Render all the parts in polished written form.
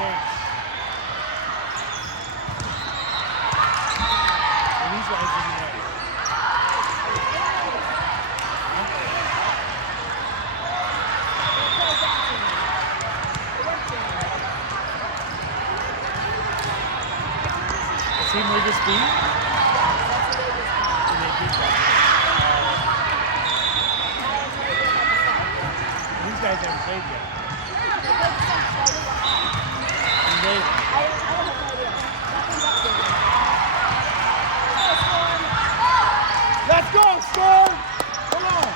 stinks. And these guys didn't know. The team we just beat? And they beat them. These guys haven't played yet. And they, let's go, Storm! Come on!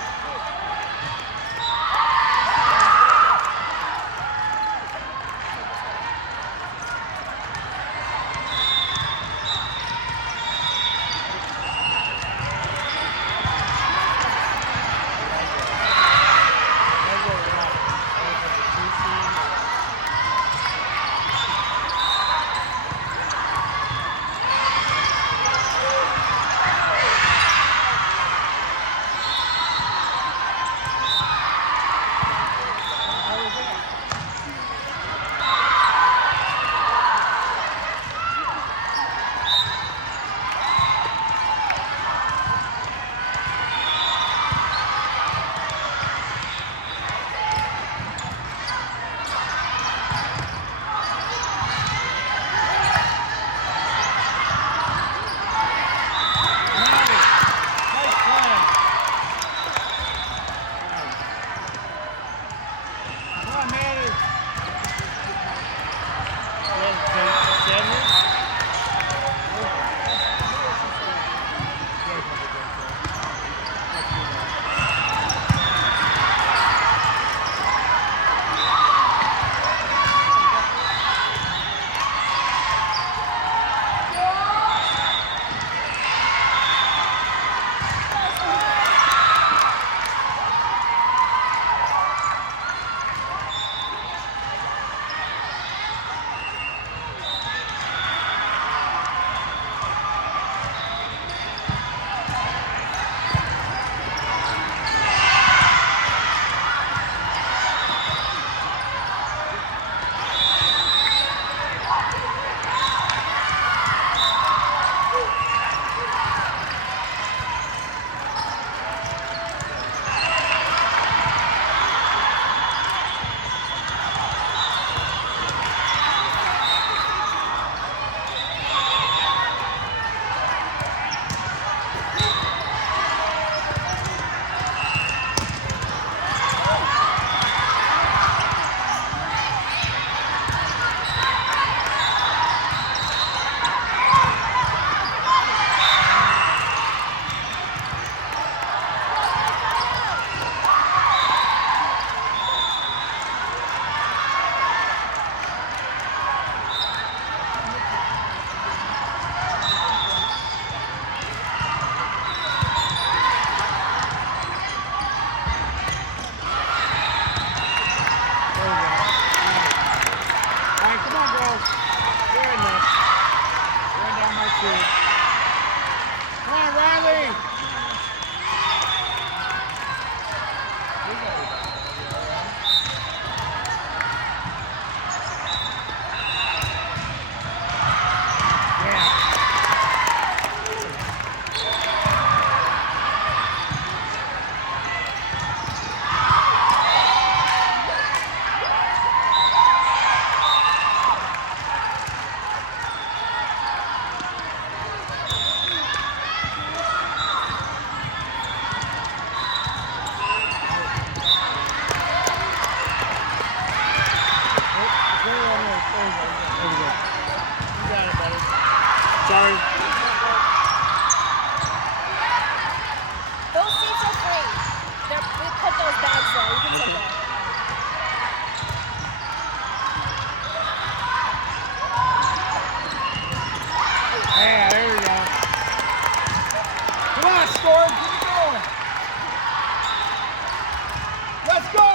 Sorry. Those seats are free. We put those bags there. You can sit there. Yeah, there we go. Come on, Storm. Keep it going. Let's go.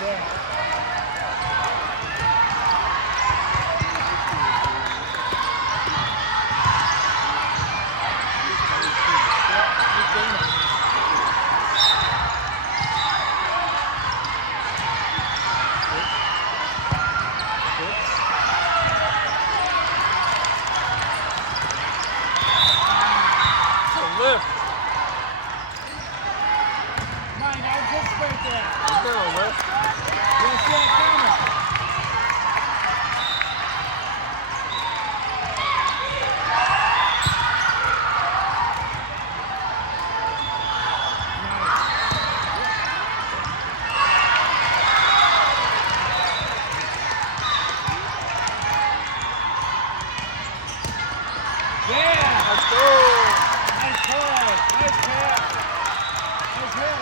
Yeah. It's a lift. Come on, now anticipate that. Is there a lift? You don't see it coming. Yeah! Let's go. Nice play. Nice pass. Nice hit.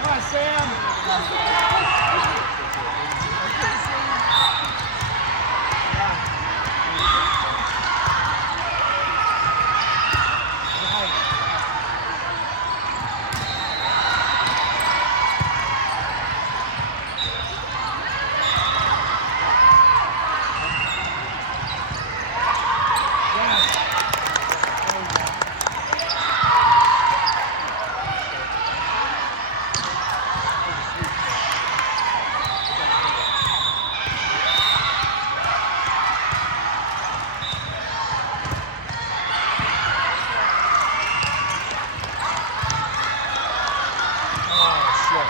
Come on, Sam. Oh, shit.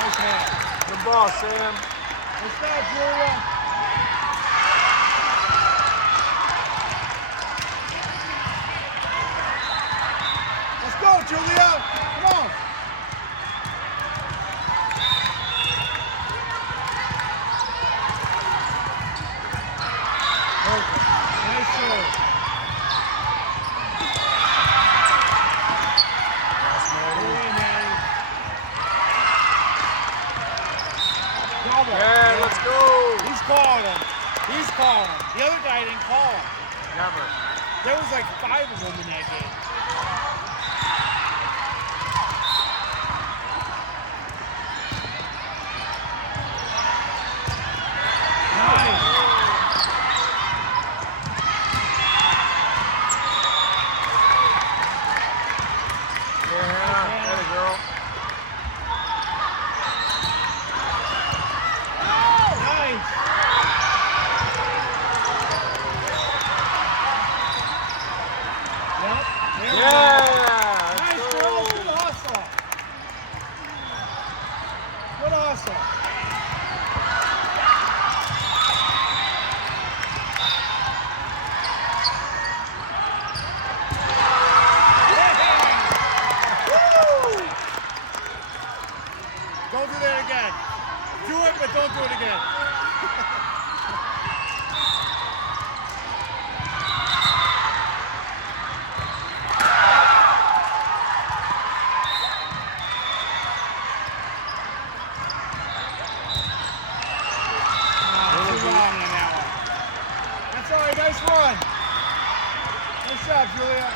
Nice hit. Good ball, Sam. What's that, Julia? Let's go, Julia. Come on. Perfect. Nice serve. Yes, Go man. in, Maddie. Double. Yeah, let's go. He's calling him. He's calling him. The other guy didn't call him. Never. There was like 5 of them in that game. Nice. Yeah, there you go. Nice. Yep. There we go. Yeah. Nice, let's girls. go. Good hustle. Good hustle. Yeah. Woo! Don't do that again. Do it, but don't do it again. Too long on that one. That's all right. Nice run. Nice job, Julia.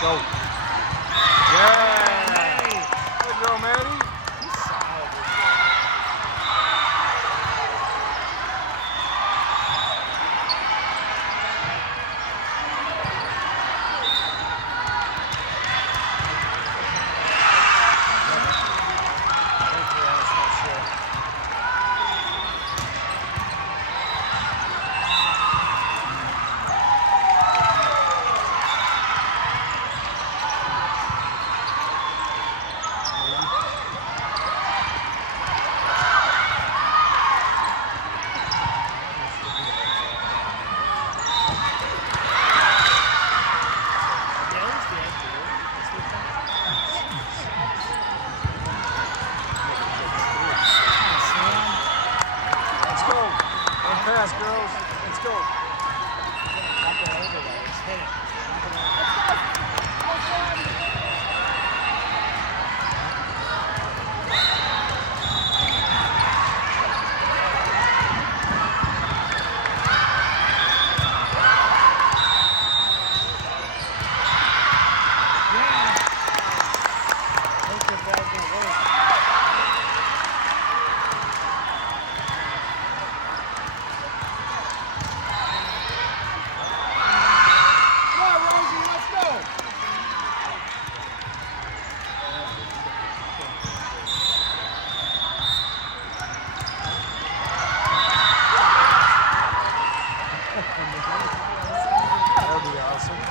Go. Yeah. Hey. Good girl, Maddie. He's solid this year. pass, girls. Let's go. Knock it over there. Just hit it. Knock it over. Yeah. Think the ball's gonna work. Come on, Rosie, let's go. That'd be awesome.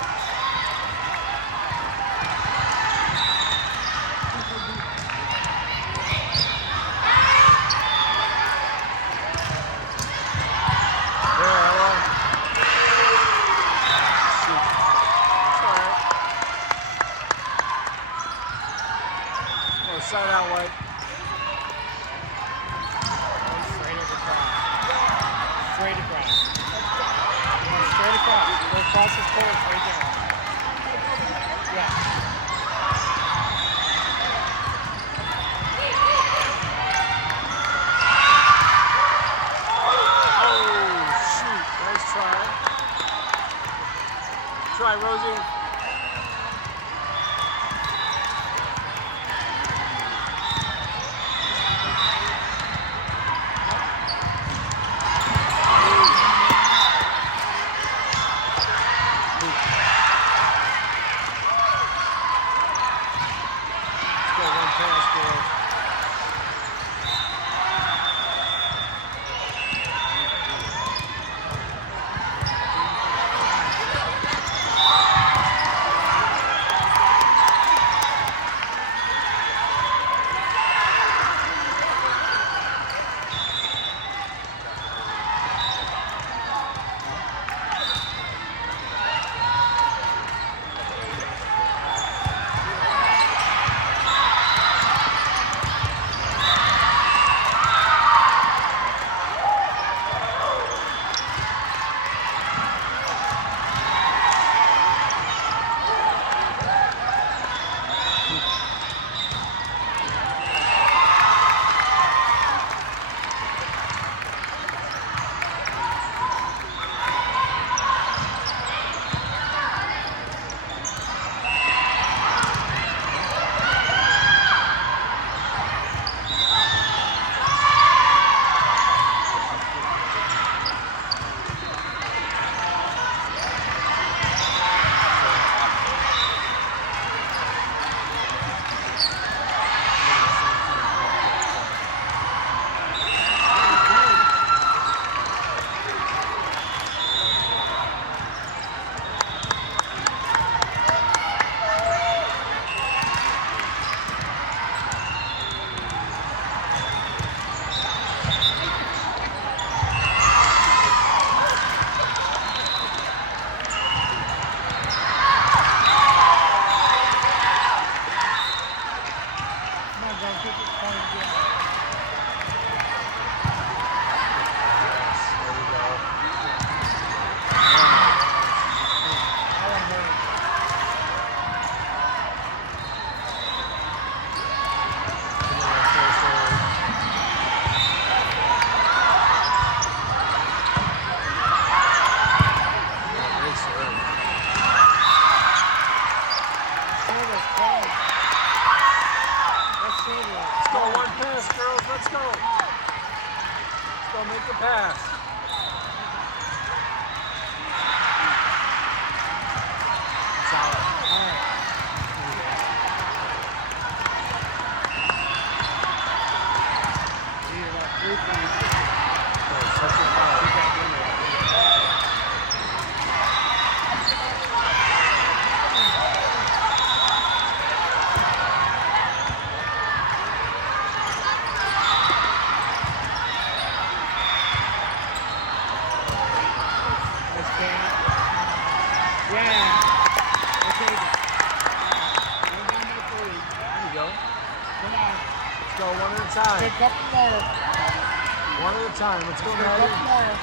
Yeah, well. Shoot. It's all right. Oh, side out white. Straight across. Straight across. Come on, straight across. Go across this court right there. Yeah. Oh, shoot. Nice try. Try, Rosie. Let's go, one pass, girls. Come on, guys, get this point again. Yes, there we go. All in there. Come on, first serve. Yeah, great serve. Serve it, play. Let's serve it. Let's go, one pass, girls. Let's go. Let's go, make the pass. Solid. All right. You need about 3 points. Oh, such a foul. Keep that in there. Let's take it. Yeah. We'll take it. One down by 3. There you go. Come on. Let's go one at a time. Take a couple more. One at a time. Let's go, Couple Maddie. more.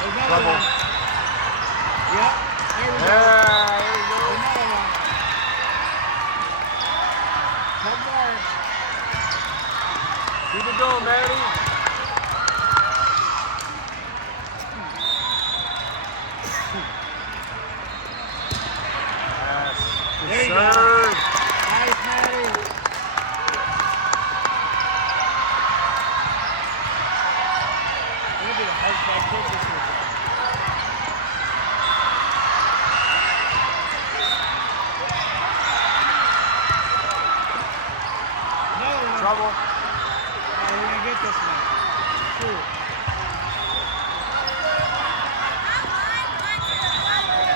There's another Trouble. one. Yep. There we go. Yeah, there you go. Another one. One more. Keep it going, Maddie. Yes. Good There you go. serve. Nice, Maddie. Look at the hard back kick this week. Another one. Trouble. Oh, we're gonna get this one. Two.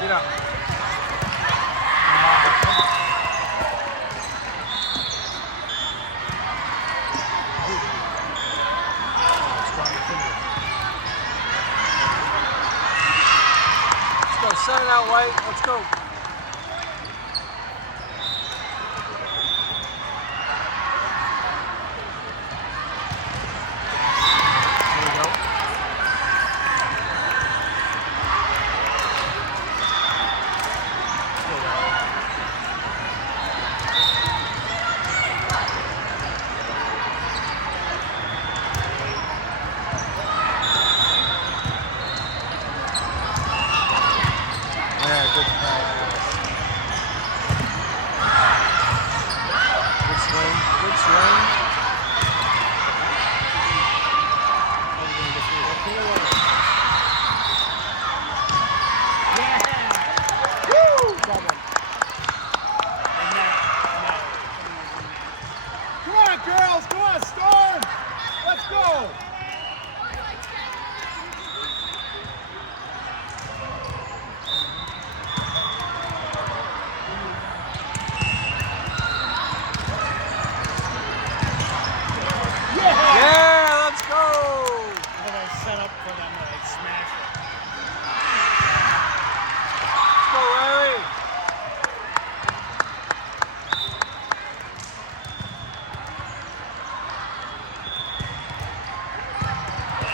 Get up. Let's go. Send it out, White. Let's go. There we go. Yeah, good pass. Good swing. Good swing. Yeah. Woo! Trouble. And now. Come on, girls. Come on, Storm. Let's go. Yeah, let's go. And then I set up for them to like smash it. Let's go, Larry.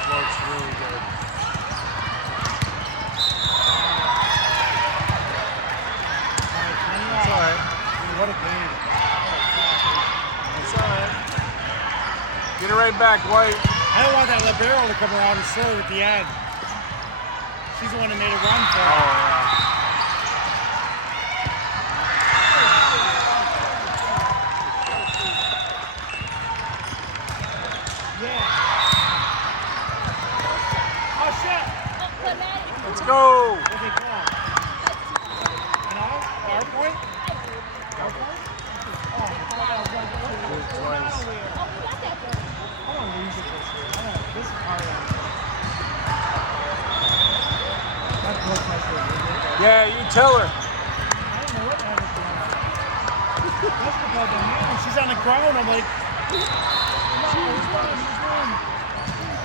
Float's really good. That's all right. What a game. That's all right. Get it right back, White. I don't want that libero to come around and serve at the end. She's the one that made a run for it. yeah. Yeah. Oh, shit. Let's go. What did they call? An out? Our point? Our point? Oh, I thought that was like, Good what's going on twice. over here? I want to lose it this year. This is hard. That's blood pressure. Yeah, you tell her. I don't know what that is going on. That's because the man, she's on the ground. I'm like,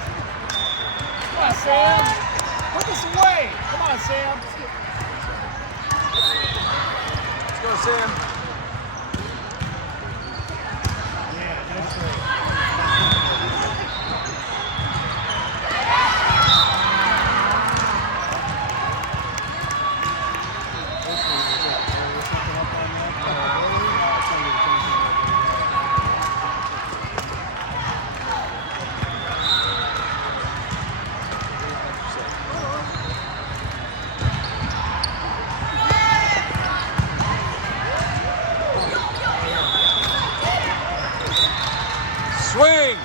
come on, Sam. Put this away. Come on, Sam. Let's go, Sam. Yeah, that's great. Swing.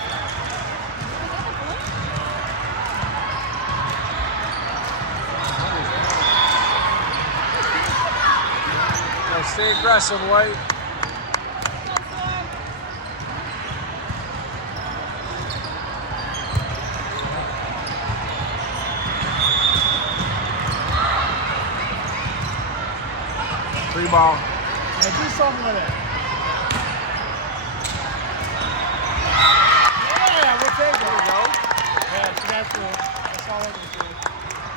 Now stay aggressive, White. Free ball. Now do something with it. Yeah, we'll take it. There we go. Yeah, so that's cool. That's all I can do.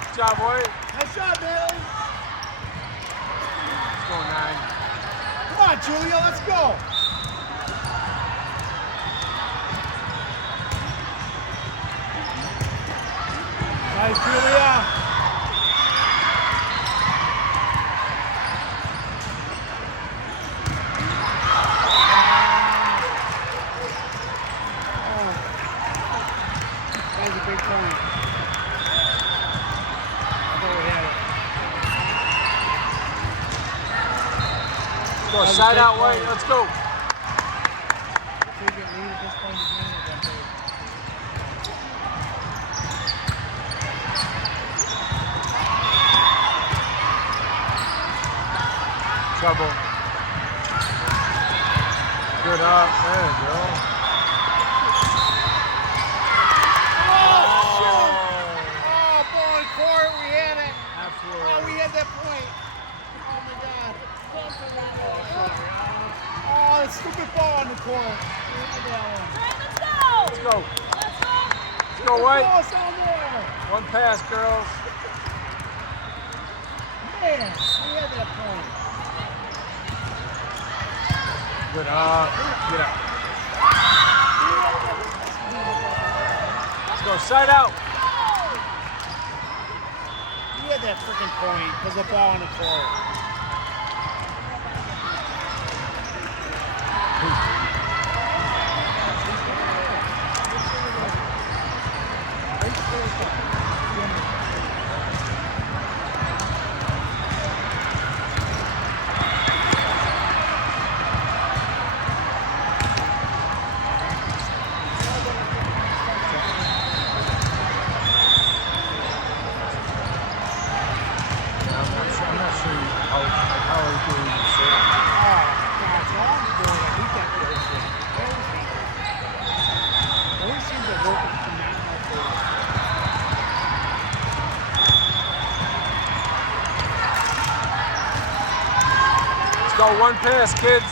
Good job, White. Nice job, Bailey. Let's go, 9. Come on, Julia, let's go. Nice, Julia. That was a big point. I thought we had it. Go side out way. Let's go. Take it lead at this point of the game. That's it. Trouble. Good up. There you go. Oh, ball in court. We had it. Absolutely. Oh, we had that point. Oh, my God. Cancel that one. Oh, that stupid ball on the court. We had that one. Let's go. Let's go. Let's go. Let's go, White. Oh, Salmore. One pass, girls. Man, we had that point. Good up. Get up. Let's go side out. We had that freaking point because the ball on the court. I'm not sure how are you doing this. Oh, God, so all I'm doing is we got this thing. Always seems to work in that Let's go one pass, kids.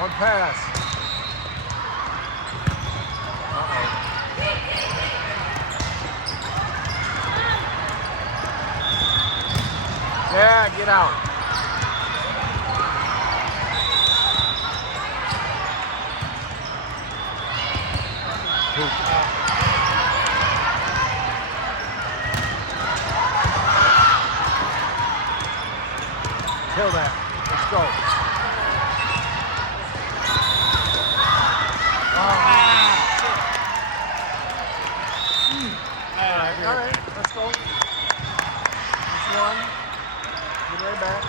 One pass. Yeah, get out. Kill that. Let's go. All right, let's go. That's one. Get right back.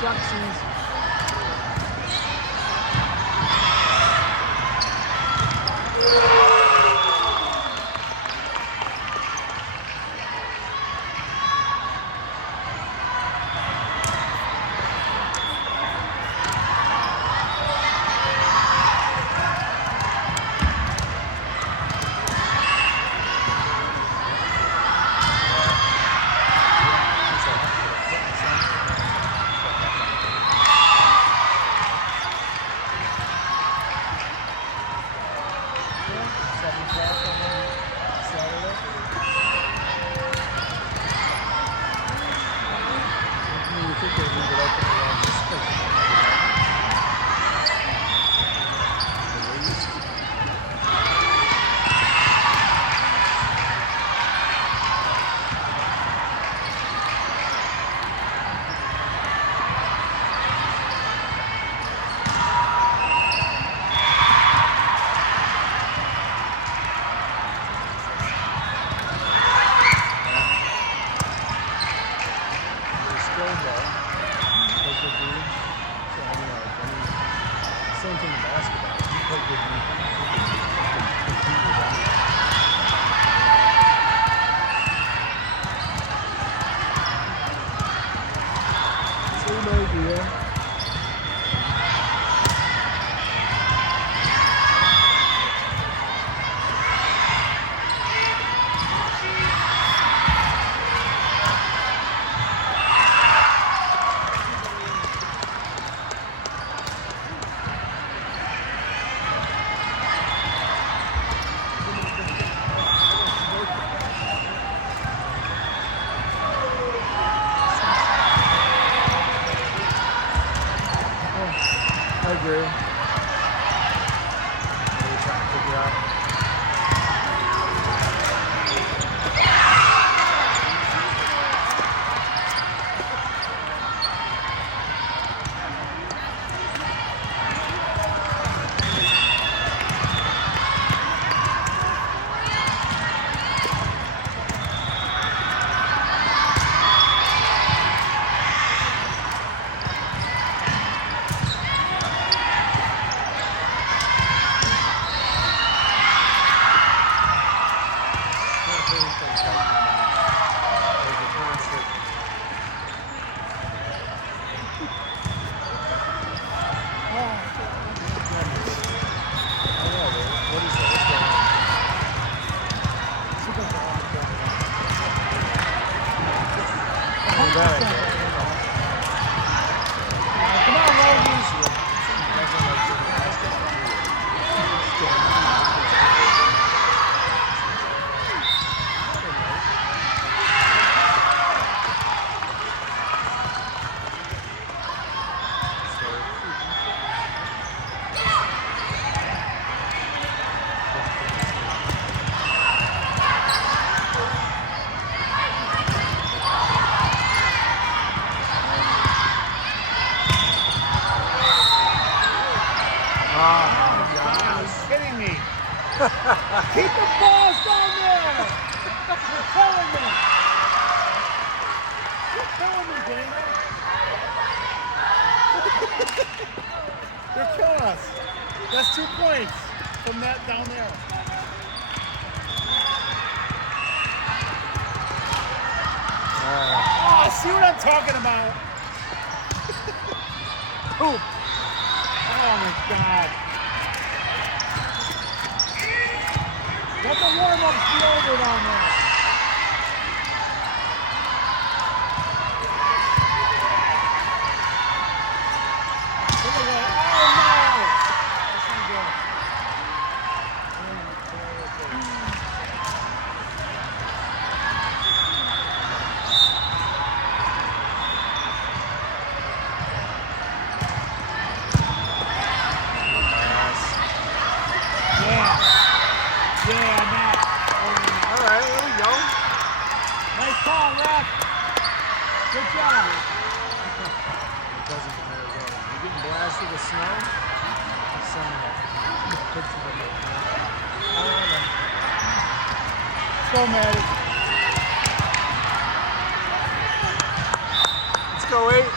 Shucksies. agree. What are we trying to figure out? Come on, Logies. Kidding me. Keep the balls down there. You're killing me. You're killing me, Dana. You're killing us. That's 2 points from that down there. Oh, see what I'm talking about? Poop. Oh my God. Let the warm-ups be over down there. Look at that. Oh no! That's not good. Yeah, Matt. All right, there we go. Nice call, Ref. Good job. It doesn't matter though. You're getting blasted with snow. Some of that. Picture of it. I don't know. Let's go, Maddie. Let's go, 8.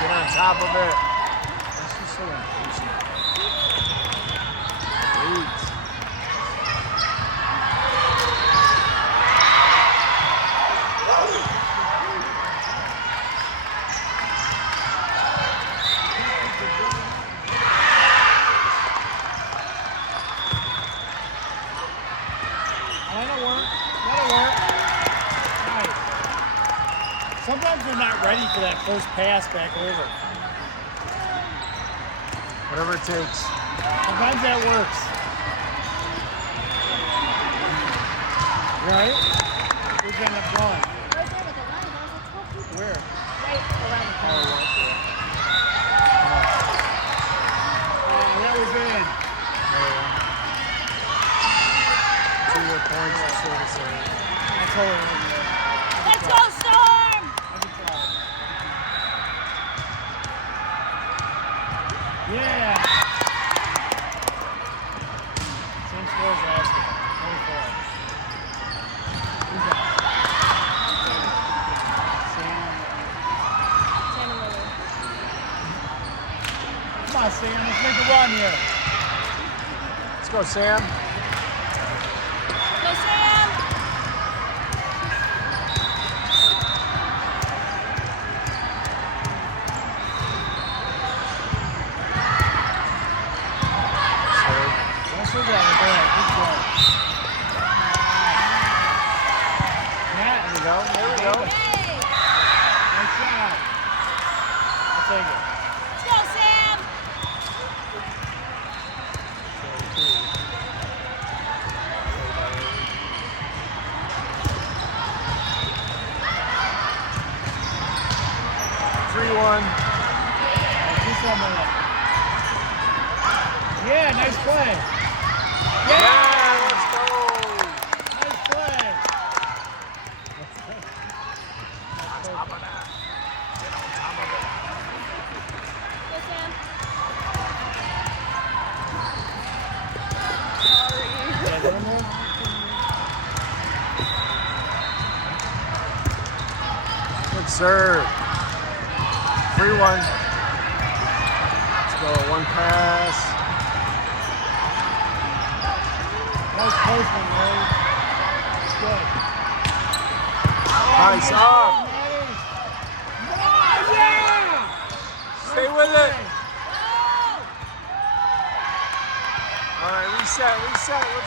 Get on top of it. This is so impatient. Wait. That'll work. That'll work. Nice. Sometimes they're not ready for that first pass back over. Whatever it takes. Sometimes that works. Right? Where'd you end up going? Right there with the line. That was a tough people. Where? Right around the corner. Oh, that was in. 2 points or so to say. I told her. Let's go, Storm! Yeah. Same score as last game. 24. Who's that? Sam. Sam and Lily. Come on, Sam. Let's make a run here. Let's go, Sam. Go, Sam! we go. There we go. Yay! Nice shot. I'll take it. Let's go, Sam! 3-1. Do something. Yeah, nice play. Yeah, let's go. Nice play. Top of that. Get on top of it. Go, Sam. Yeah, little more. Good serve. 3-1. Let's go. One pass. Nice placement, Ray. Good. Nice up. Oh, yeah! Stay with it. All right, reset. Let's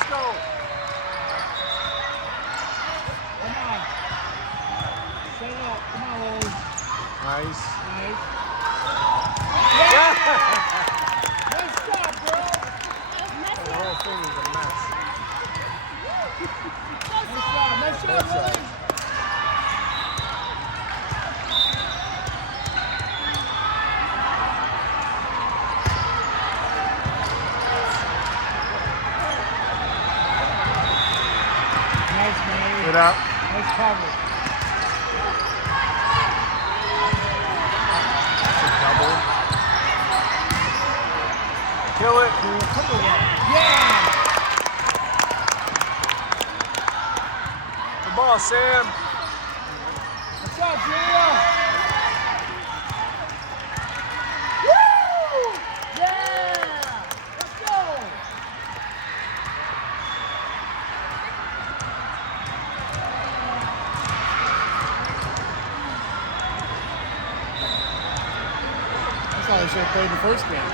go. Come on. Set up. Come on, Lily. Nice. Nice. Yeah. Nice stop, bro. The whole thing is a mess. Nice shot, Lily. Nice, man. Get up. Nice cover. Double. Kill it. Yeah! The ball, Sam. What's up, Julia? Yeah! Let's go! That's how they should have played the first game.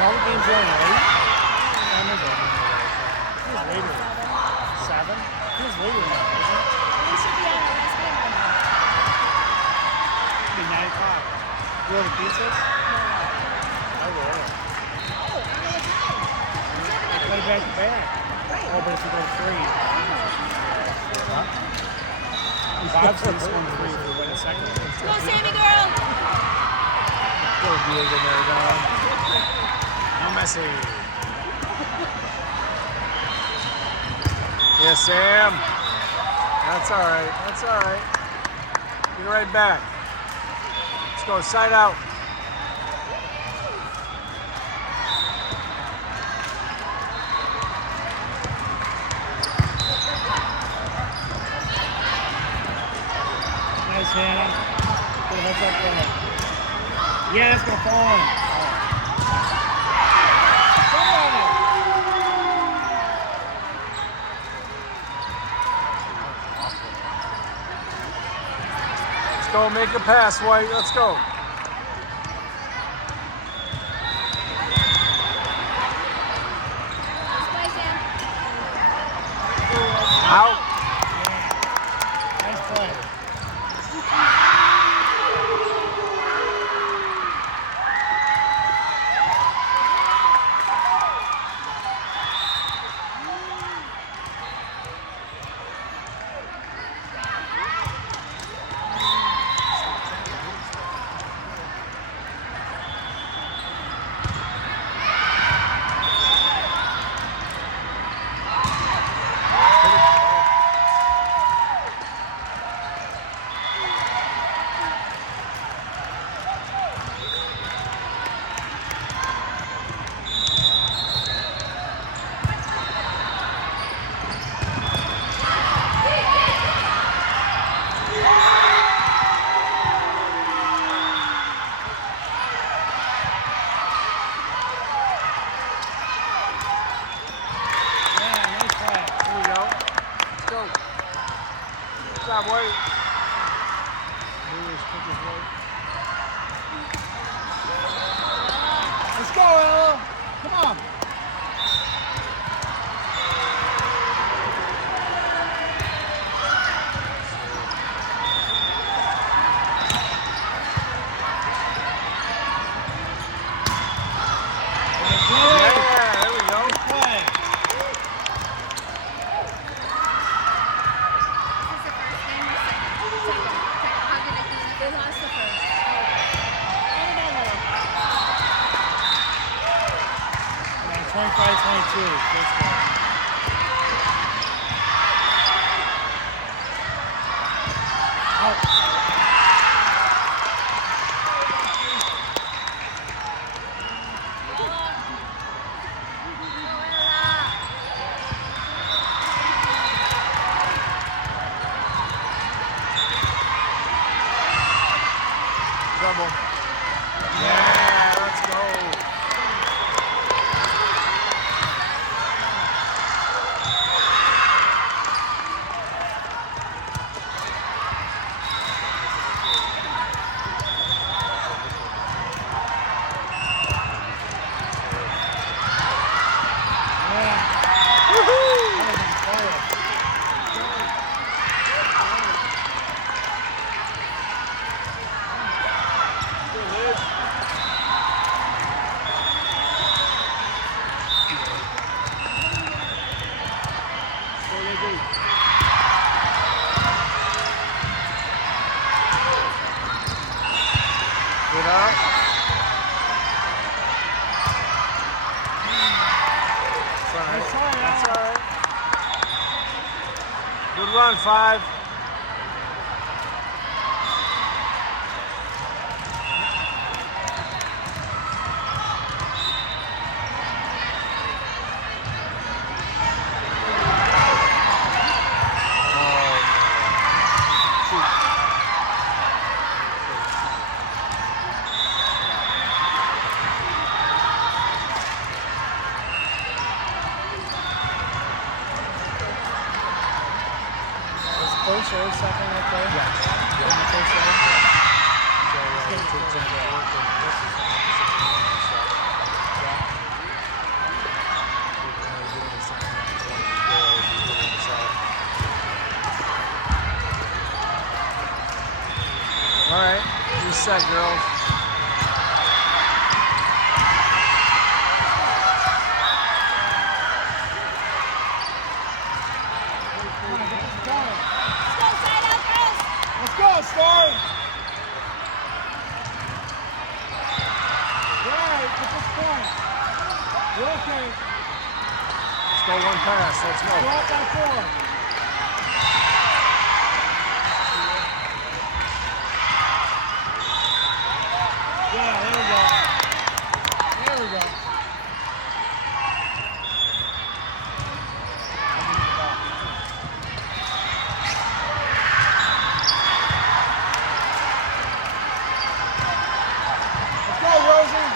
All the games are late. Feels later. 7? Feels later now, isn't it? We should be on our last game right now. It'll be 9 o'clock. You order pizzas? I will. Oh, I know what time. I play back to back. Oh, but if you go 3. Bob's this one 3 for win a second. Go, Sammy girl! Go Diego Maradona. No Messi. Yeah, Sam. That's all right. Get it right back. Let's go side out. Nice, Hannah. Put a heads up there. Yeah, that's going to fall in. Somebody. Let's go make a pass, White. Let's go. Bye, Sam. Out. Nice play. job, White. Let's go, Ella. Come 25-22. First quarter. Out. Double. Yeah, let's go. Get up. That's all right. That's all right. Good run, 5. First or second right there? Yeah. First right? All right, reset, girls. Let's go, Star! Right, at this point. You're okay. Let's go 1 pass. Let's go. Go up by 4. Yeah, there we go. There we go. Let's go, Rosie.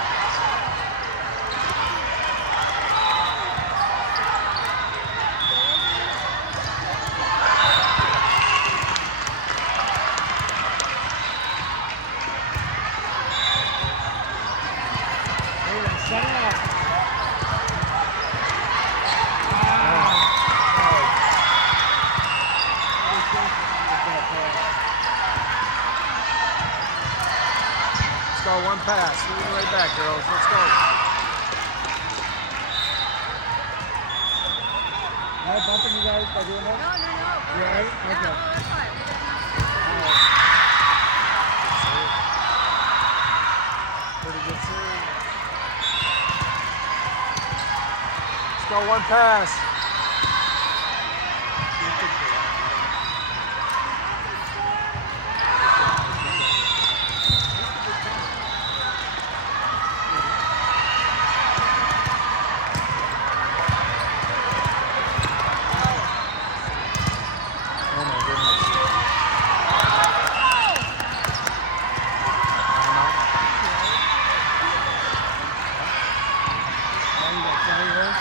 Set it up. Let's go 1 pass. Moving right back, girls. Let's go. Am I bumping you guys by doing that? No. You all right? Okay. No, that's fine. Pretty good serve. Let's go 1 pass. Oh my goodness. Now you got Kelly Rose.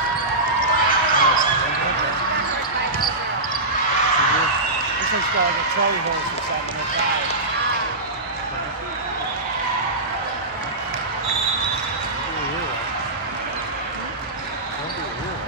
This one's called a trolley horse or something like that. Don't be a hero.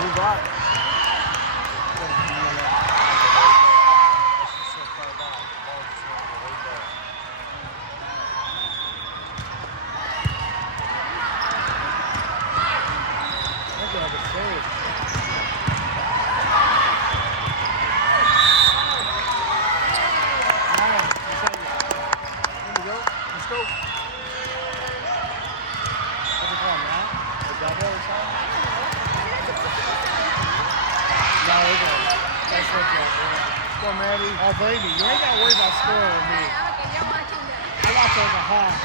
Move up. Go, Maddie. Oh, baby, you ain't got to worry about scoring with me. I watch Oklahoma.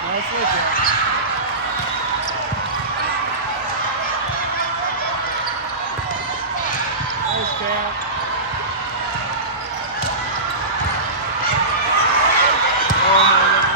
No, it's legit. Nice cat. Oh my God.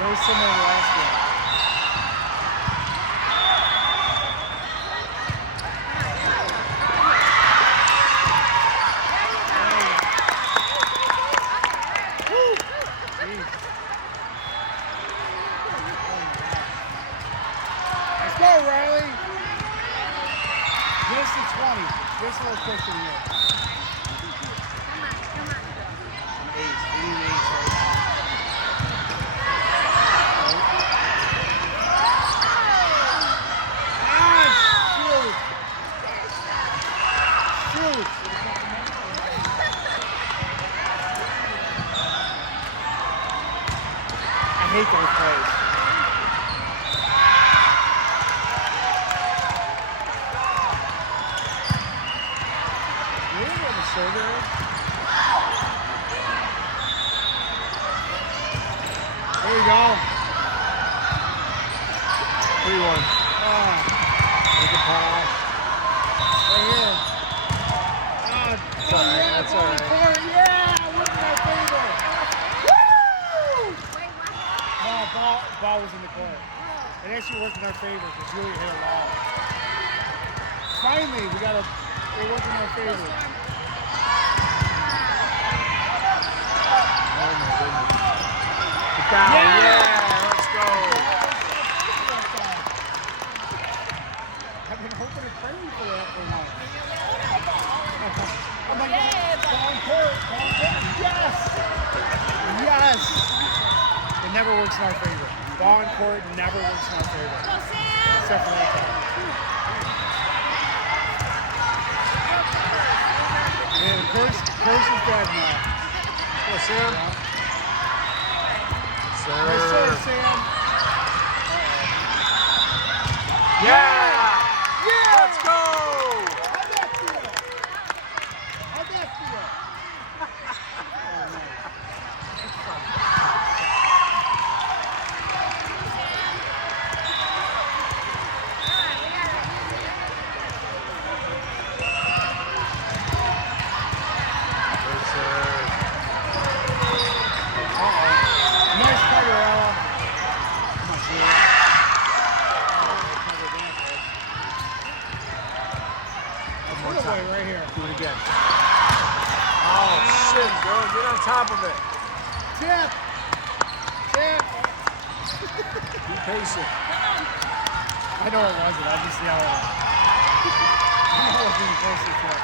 Very similar to last game. Let's go, Riley. Get us to 20. Get us a little closer to you. Ace. We need ace right now. I hate those plays. Really on the shoulder? There you go. 3-1. Take a pass. Right here. That's all right. That's all right. Yeah, working our favor. Woo! Ball was in the court. It actually worked in our favor because Julia hit a wall. Finally, it worked in our favor. Oh my goodness. Down. Yeah, let's go. I've been hoping and praying for that for a while. I'm like, ball in court. Yes! Yes! It never works in our favor. Ball in court never works in our favor. Except for that time. Yeah, the curse is dead now. Go, Sam. Nice serve, Sam. Yeah! Yeah! Let's go! How'd that feel? How'd that feel? Nice cover, Ella. Come on, Julia. One more Put it away time. right here. Do it again. Oh, shit, girl. Get on top of it. Tip! Tip! Be patient. I know it wasn't. I just yelled at it. I know it wasn't close to it.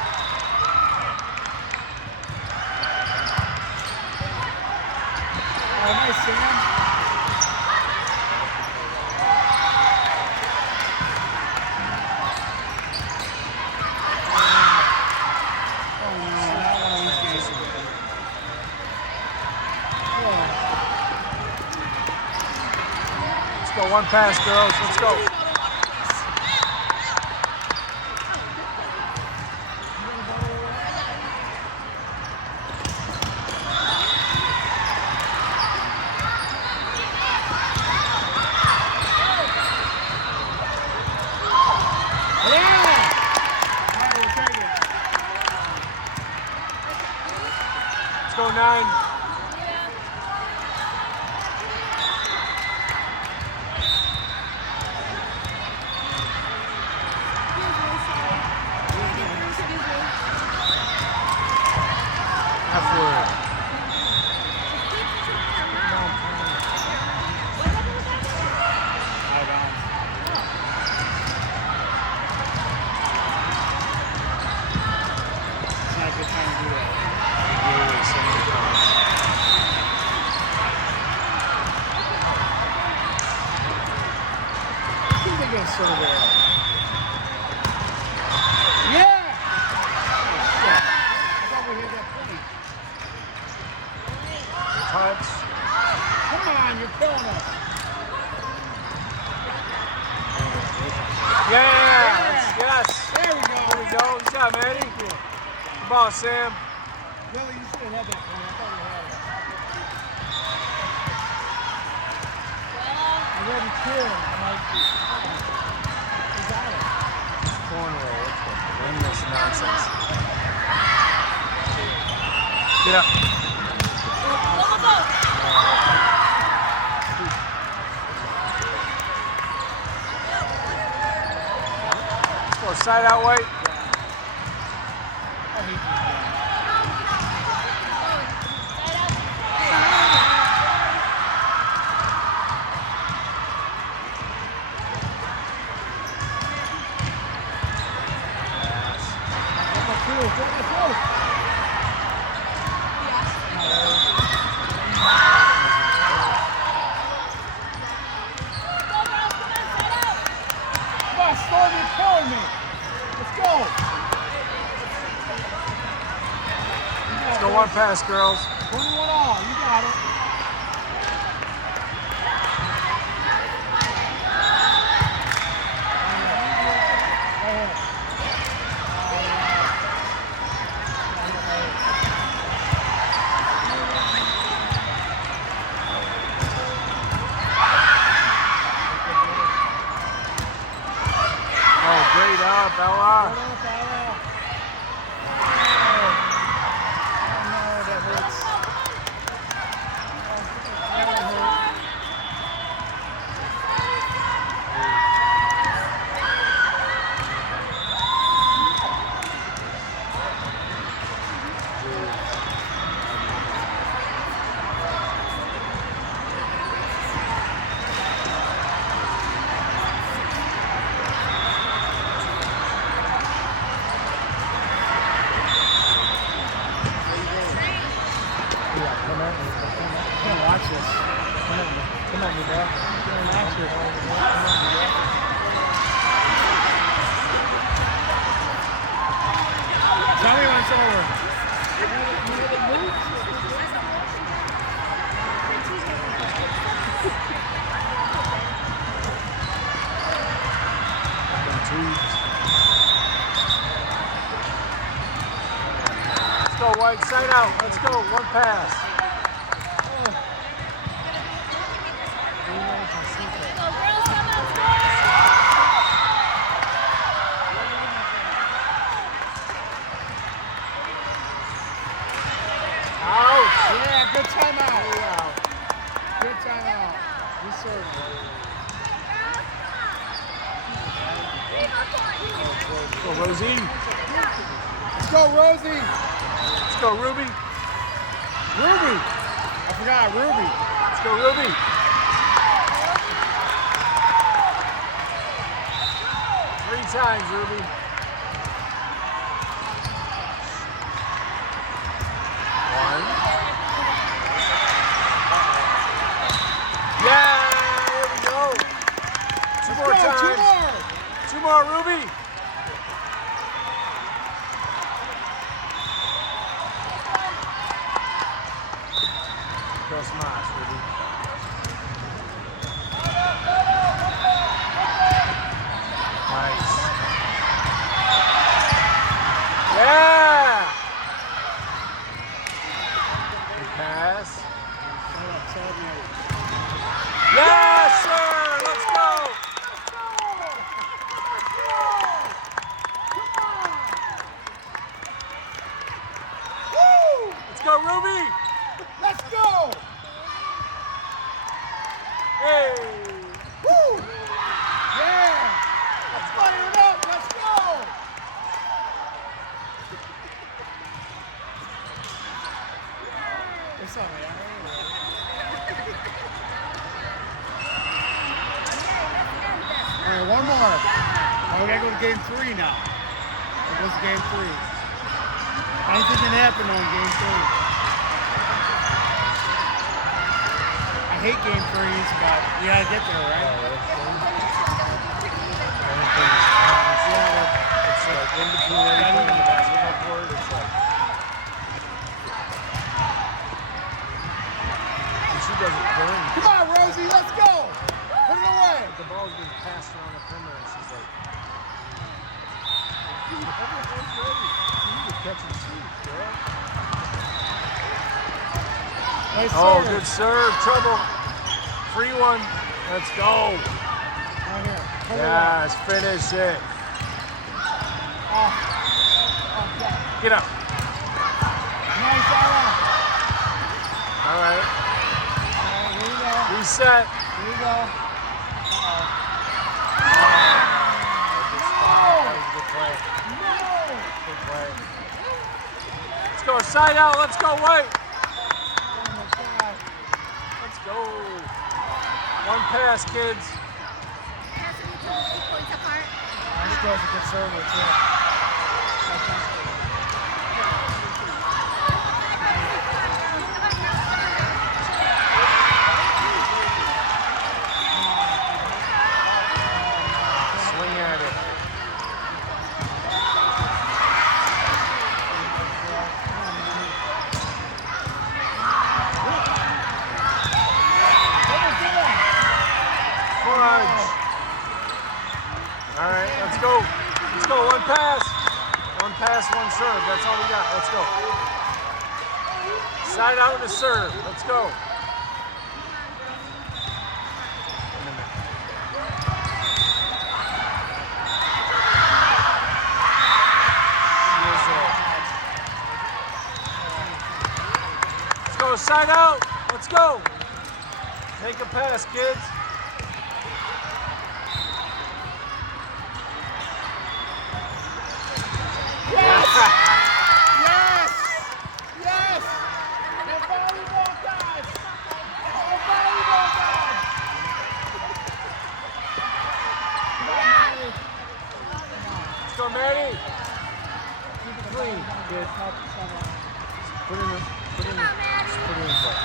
Oh, nice, Sam. Oh, no, not one of these games. Whoa. Let's go. One pass, girls. Let's go. Let's go, 9. gonna serve it. Yeah! Oh, shit. I thought we hit that point. Touch. Come on, you're killing us. Yes. There we go. There we go. Good job, Manny. Thank you. Good ball, Sam. Billy, you should have had that point. I thought you had it. I read the kid. I'm like, you got it. Cornrow. Win this nonsense. Get up. Go side out white. I hate these games. Storm, you're killing me. Let's go. Let's go one pass, girls. 21 all. You got it. Oh, great up, Ella. Watch this. Come on, me, bro. Watch this. Tell me when it's over. Let's go, White. Side out. Let's go. One pass. Out. Yeah, good timeout. Good timeout. Good serve. Let's go, Rosie. Let's go, Rosie. Let's go, Ruby. Ruby. I forgot Ruby. Let's go, Ruby. Three times, Ruby. One. Yeah, there we go. Two more times. Two more. Two more, Ruby. Go smash, Ruby. Nice. Yeah! Good pass. Yes, sir! Let's go! Let's go, Ruby! Let's go. Hey! Woo. Yeah. Let's fire it up. Let's go. What's up, man? All right, one more. Oh, we gotta go to game 3 now. It goes to game 3. Anything can happen on game 3. I hate game 3s, but you gotta get there, right? being passed around the perimeter, and she's like, everyone's ready. You need to catch and shoot, girl. Nice Oh, serve. good serve. Trouble. Free one. Let's go. Right here. Put it Yes, finish it. up. Get up. Nice, Ella. All right. Here you go. Reset. Here you go. Good play. No! Good play. Let's go. Side out. Let's go. White. Oh my God. Let's go. One pass, kids. Passing each other 8 points apart. This girl's a good server, too. Swing at it. Fudge. All right, let's go. Let's go. One pass. One pass, one serve. That's all we got. Let's go. Side out to serve. Let's go. Let's go. Side out. Let's go. Take a pass, kids. Yes! Yes! The volleyball gods! The volleyball gods! Come on, Maddie. Let's go, Maddie. Keep it clean, kid. Put it in just put it in play.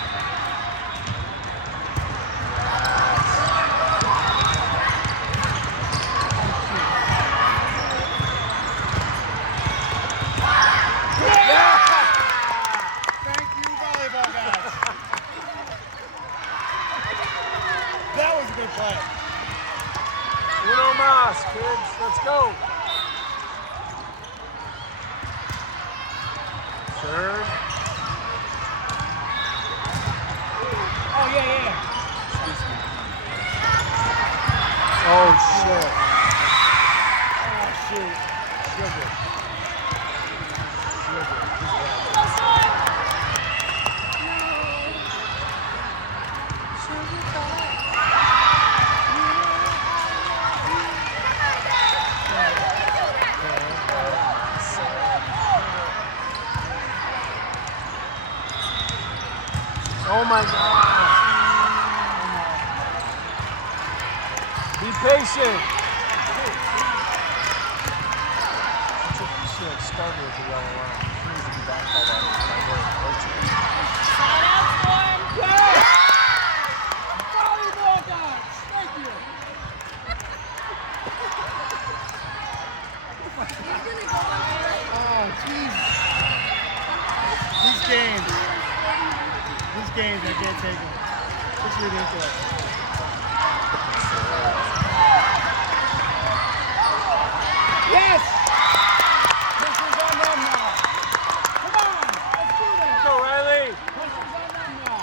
Thank you, volleyball gods. That was a good play. Uno mas, kids. Let's go. Serve. Oh, yeah. Oh, shit. Oh, shoot. Sugar. Oh my God. Be patient. She should have started with the yellow line. She needs to be back by that way of coaching. Side out, Storm. Volleyball gods! Thank you. Oh, jeez. These games, I can't take them. It's ridiculous. Yes! Pressure's on them now. Come on, let's do this. Go, Riley. Pressure's on them now.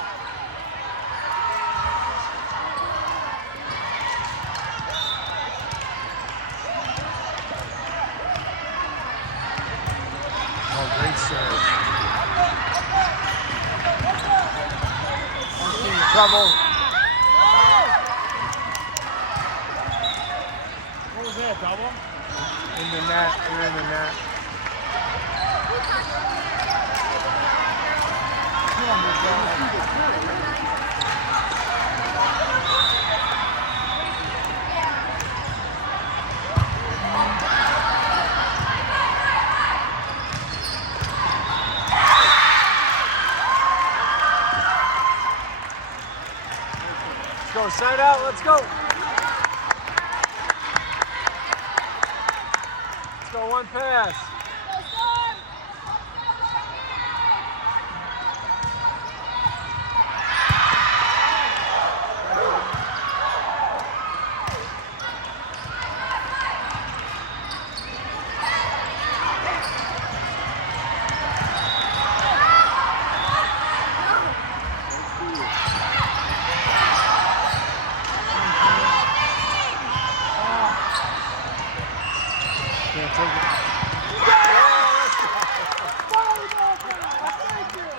Oh, great serve. Trouble. What was that, double? In the net. You're in the net. Let's go. Side out. Let's go. Let's go. One pass. Go, Storm. take it. Volleyball guy! Thank you!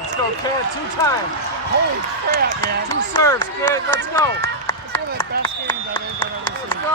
Let's go, Kid. 2 times. Holy crap, man. 2 serves, Kid. Let's go. That's one of the best games I've ever seen.